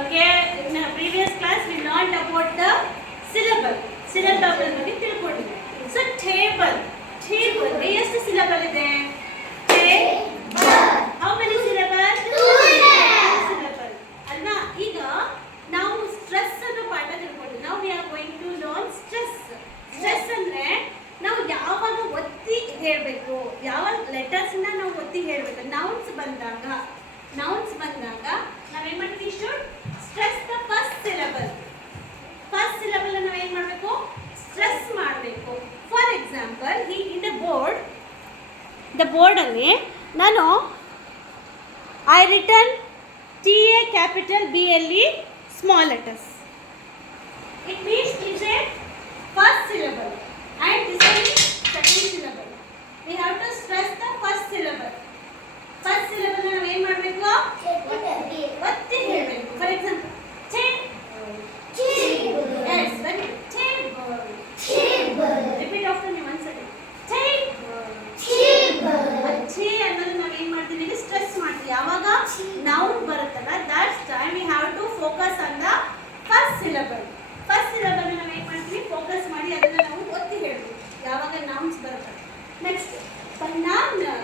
Okay, in the previous class we learned about the syllable. Syllable ಬಗ್ಗೆ ತಿಳ್ಕೊಂಡಿದ್ವಿ. So table ಎಷ್ಟು syllable ಇದೆ? How many syllable? 2 syllable. ಅಲ್ವಾ? ಈಗ ನಾವು ಸ್ಟ್ರೆಸ್ ಅನ್ನೋ ಪಾಠ ತಿಳ್ಕೊಂಡಿದ್ವಿ. Now we are going to learn stress. Stress ಅಂದ್ರೆ ನಾವು ಯಾವಾಗ ಒತ್ತಿ ಹೇಳಬೇಕು, ಯಾವ ಲೆಟರ್ಸ್ ನಾವು ಒತ್ತಿ ಹೇಳಬೇಕು. ನೌನ್ಸ್ ಬಂದಾಗ ನಾವೇನ್ ಮಾಡ್ತೀವಿ? Should stress the first syllable. First syllable ನಾವು ಏನು ಮಾಡಬೇಕು? ಸ್ಟ್ರೆಸ್ ಮಾಡಬೇಕು. ಫಾರ್ ಎಕ್ಸಾಂಪಲ್ ಇನ್ ದ ಬೋರ್ಡಲ್ಲಿ ನಾನು I return TA capital BLE small letters. It means it's A first syllable and this is second syllable. We have to stress the first syllable. First syllable ನಾವು ಏನು ಮಾಡಬೇಕು? ಒತ್ತಿ ಹೇಳಬೇಕು. For example table. Yes, very good. Table. Repeat after me once again. Table. ಅನ್ನೋದು ನಾವು ಏನು ಮಾಡ್ತೀವಿ? Stress ಮಾಡ್ತೀವಿ. ಯಾವಾಗ ನೌನ್ ಬರುತ್ತಲ್ಲ that time we have to focus on the first syllable. First syllable ನಾವು ಏನು ಮಾಡ್ತೀವಿ? ಫೋಕಸ್ ಮಾಡಿ ಅದನ್ನ ನಾವು ಒತ್ತಿ ಹೇಳಬೇಕು ಯಾವಾಗ ನೌನ್ಸ್ ಬರುತ್ತೆ. Next banana.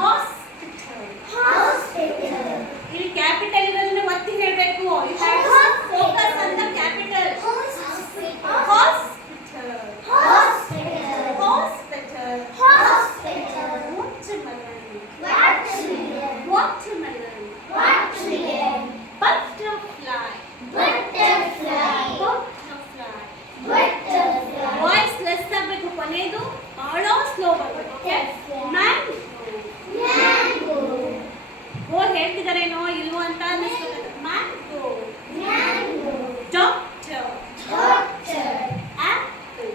Hospital. ಇಲ್ಲಿ ಕ್ಯಾಪಿಟಲ್ ಇರೋದನ್ನ ಒತ್ತಿ ಹೇಳಬೇಕು. You have to focus on the capital. Watermelon. Butterfly. Voiceless ಆಗಬೇಕು. ಕೊನೆಯದು ಬಹಳ ಸ್ಲೋ ಬರಬೇಕು. Okay, mango. ಹೇಳ್ತಿದಾರೇನೋ ಇಲ್ವೋ ಅಂತ ಅನ್ನಿಸ್ಬೇಕು. Mango. Doctor. Apple.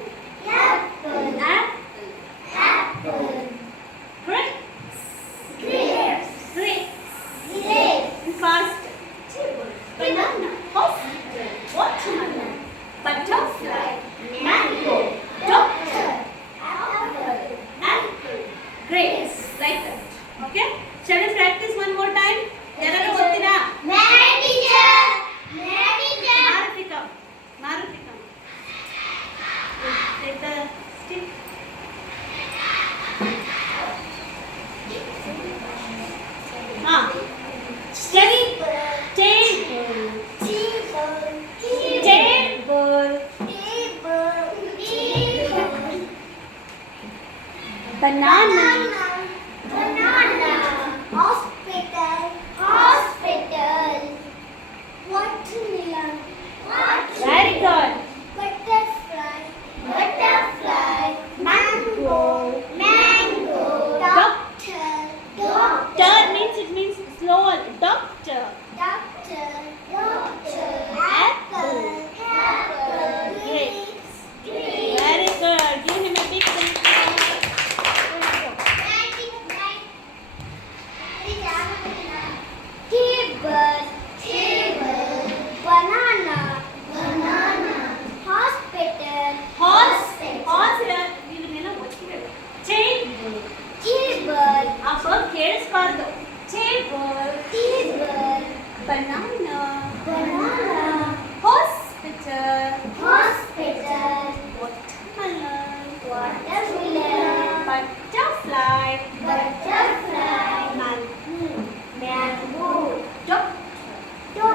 grapes. Fast. Banana. Hospital. Watermelon. Butterfly. Mango. Doctor. Apple. Grapes. Like that. Okay? Shall we practice one more time? ಯಾರಾದ್ರೂ ಓದ್ತೀರಾ? Marutika. Take the stick. Steady. Table. Banana. Hospital. Watermelon. Very good. Butterfly. Mango. Doctor. Means it means slow. Doctor. Apple. Grapes. Very good. Give him a big thank you. Table. Banana. Hospital. ಇದನ್ನೆಲ್ಲ ಒತ್ತಿರಲ್ಲ. Table. ಅಪ್ಪ ಕೇಳಿಸ್ಬಾರ್ದು. Table. Banana. Hospital. Watermelon. Butterfly. Mango. Doctor.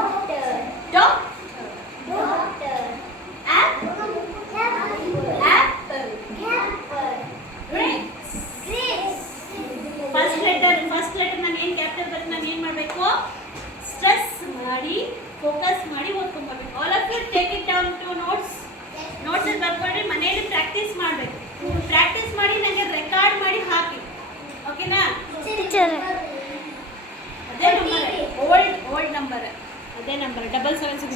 Apple. Grapes. First letter ನಾನು ಏನು capital ಬರುತ್ತೆ ನಾನು ಏನು ಮಾಡಬೇಕು? Stress ಮಾಡಿ focus ಮಾಡಿ ಓದ್ಕೊಂಡ್ಬರ್ಬೇಕು. All of you take it down to notes ಬರ್ಕೊಂಡ್ರೆ ಮನೆಯಲ್ಲಿ ಪ್ರಾಕ್ಟೀಸ್ ಮಾಡಬೇಕು. ಪ್ರಾಕ್ಟೀಸ್ ಮಾಡಿ ನನಗೆ ರೆಕಾರ್ಡ್ ಮಾಡಿ ಹಾಕಿ. ಓಕೆನಾ? ಅದೇ ನಂಬರ್ ಓಲ್ಡ್ ನಂಬರ್, ಅದೇ ನಂಬರ್ 7766.